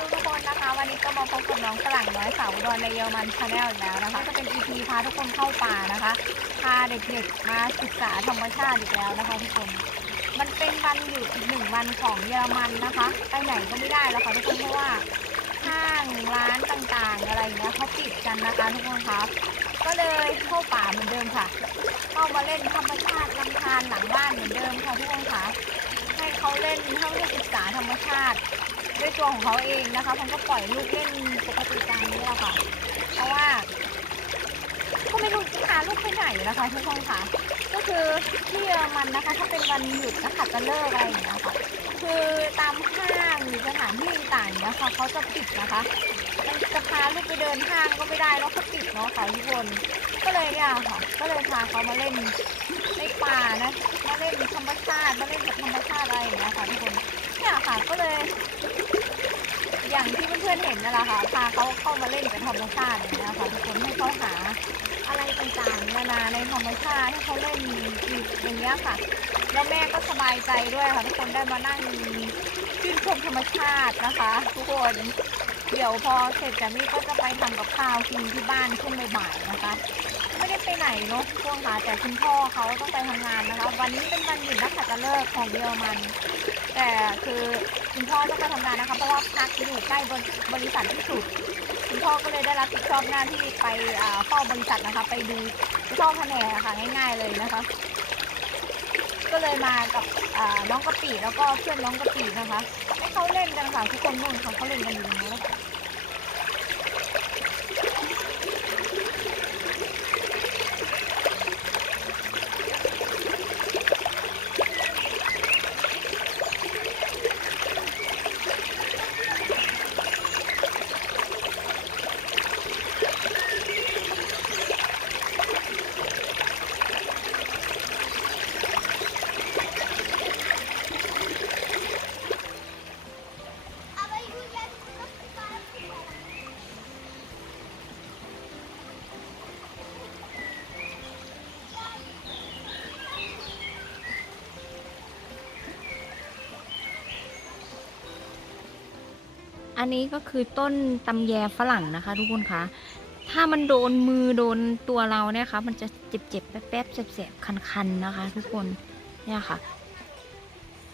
ทุกคนนะคะ วันนี้ก็มาพบกับน้องฝรั่งน้อยสาวอุดรในเยอรมันชาแนลอีกแล้วนะคะจะเป็น EP พาทุกคนเข้าป่านะคะ พาเด็กๆมาศึกษาธรรมชาติอีกแล้วนะคะทุกคน มันเป็นวันหยุดอีกหนึ่งวันของเยอรมันนะคะ ไปไหนก็ไม่ได้แล้วค่ะทุกคนเพราะว่าห้างร้านต่างๆอะไรอย่างเงี้ยเขาปิดกันนะคะทุกคนคะก็เลยเข้าป่าเหมือนเดิมค่ะ เข้ามาเล่นธรรมชาติลำธารหลังบ้านเหมือนเดิมค่ะทุกคนคะให้เขาเล่นให้เขาศึกษาธรรมชาติ ด้วยตัวของเขาเองนะคะผมก็ปล่อยลูกเล่นปกติตามนี้แหละค่ะ เพราะว่าก็ไม่รู้จะพาลูกไปไหนนะคะทุกคนค่ะ ก็คือที่เยอรมันนะคะ ถ้าเป็นวันหยุดนะคะจะเลิกอะไรอย่างเงี้ยค่ะคือตามห้างหรือสถานที่ต่างๆเนี่ยค่ะเขาจะปิดนะคะมันจะพาลูกไปเดินห้างก็ไม่ได้แล้วเขาปิดเนาะค่ะทุกคนก็เลยเนี่ยค่ะ ก็เลยพาเขามาเล่นในป่านะมาเล่นธรรมชาติมาเล่นกับธรรมชาติอะไรอย่างเงี้ยค่ะทุกคนเนี่ยค่ะก็เลย อย่างที่เพื่อนๆเห็นนั่นแหละค่ะพาเขาเข้ามาเล่นกับธรรมชาติเงี้ยค่ะทุกคนให้เขาหาอะไรต่างๆนานาในธรรมชาติให้เขาเล่นอีกอย่างเงี้ยค่ะ แล้วแม่ก็สบายใจด้วยค่ะทุกคนได้มานั่งชื่นชมธรรมชาตินะคะ ทุกคนเดี๋ยวพอเสร็จจากนี้ก็จะไปทำกับข้าวกินที่บ้านช่วงบ่ายๆนะคะ ไปไหนเนาะช่วงค่ะแต่คุณพ่อเขาต้องไปทำงานนะคะ วันนี้เป็นวันหยุดนักขัตฤกษ์ของเยอรมัน แต่คือคุณพ่อต้องไปทำงานนะคะ เพราะว่าพักอยู่ใกล้บริบริษัทที่สุด คุณพ่อก็เลยได้รับผิดชอบหน้าที่ไปอ่าเฝ้าบริษัทนะคะ ไปดูเฝ้าแผนกอะค่ะง่าย ๆเลยนะคะ ก็เลยมากับอ่าน้องกะปิแล้วก็เพื่อนน้องกะปินะคะให้เขาเล่นกันค่ะทุกคนนู่นเขาเขาเล่นกันอยู่ตรง อันนี้ก็คือต้นตำแยฝรั่งนะคะ ทุกคนคะ ถ้ามันโดนมือโดนตัวเราเนี่ยค่ะมันจะเจ็บเจ็บๆแป๊บๆแสบๆคันๆนะคะ ทุกคนเนี่ยค่ะ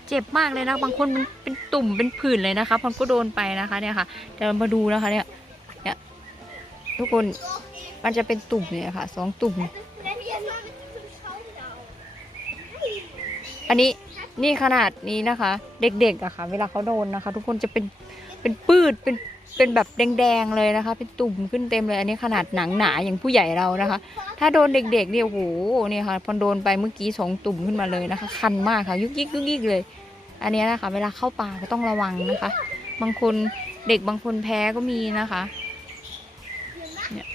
เจ็บมากเลยนะบางคนมันเป็นตุ่มเป็นผื่นเลยนะคะพอนก็โดนไปนะคะเนี่ยค่ะเดี๋ยวมาดูนะคะเนี่ยเนี่ยทุกคนมันจะเป็นตุ่มเนี่ยค่ะสองตุ่มอันนี้นี่ขนาดนี้นะคะ เด็กๆอะค่ะ เวลาเขาโดนนะคะ ทุกคนจะเป็น เป็นปืดเป็นเป็นแบบแดงๆเลยนะคะ เป็นตุ่มขึ้นเต็มเลย อันนี้ขนาดหนังหนาอย่างผู้ใหญ่เรานะคะ ถ้าโดนเด็กๆเนี่ยโอ้โหเนี่ยค่ะพอโดนไปเมื่อกี้สองตุ่มขึ้นมาเลยนะคะ คันมากค่ะยุกยิกยุกยิกเลย อันนี้นะคะ เวลาเข้าป่าก็ต้องระวังนะคะ บางคนเด็กบางคนแพ้ก็มีนะคะเนี่ย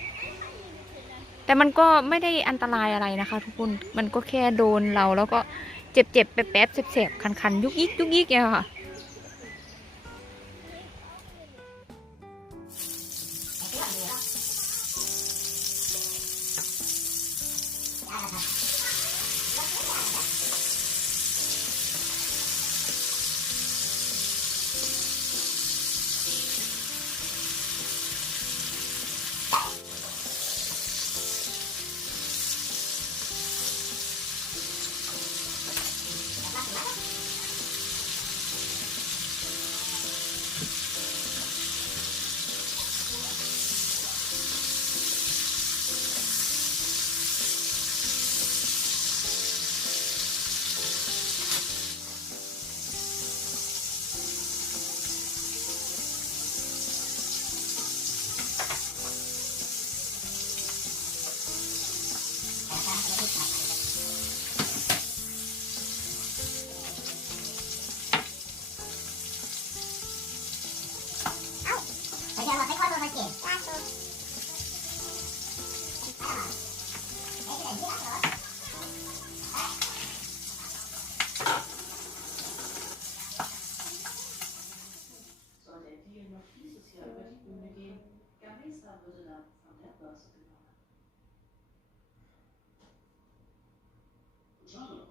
แต่มันก็ไม่ได้อันตรายอะไรนะคะ ทุกคนมันก็แค่โดนเราแล้วก็เจ็บๆแป๊บแป๊บๆแสบๆคันๆยุกยิกยุกยิกเนี่ยค่ะ 할게. 짜서.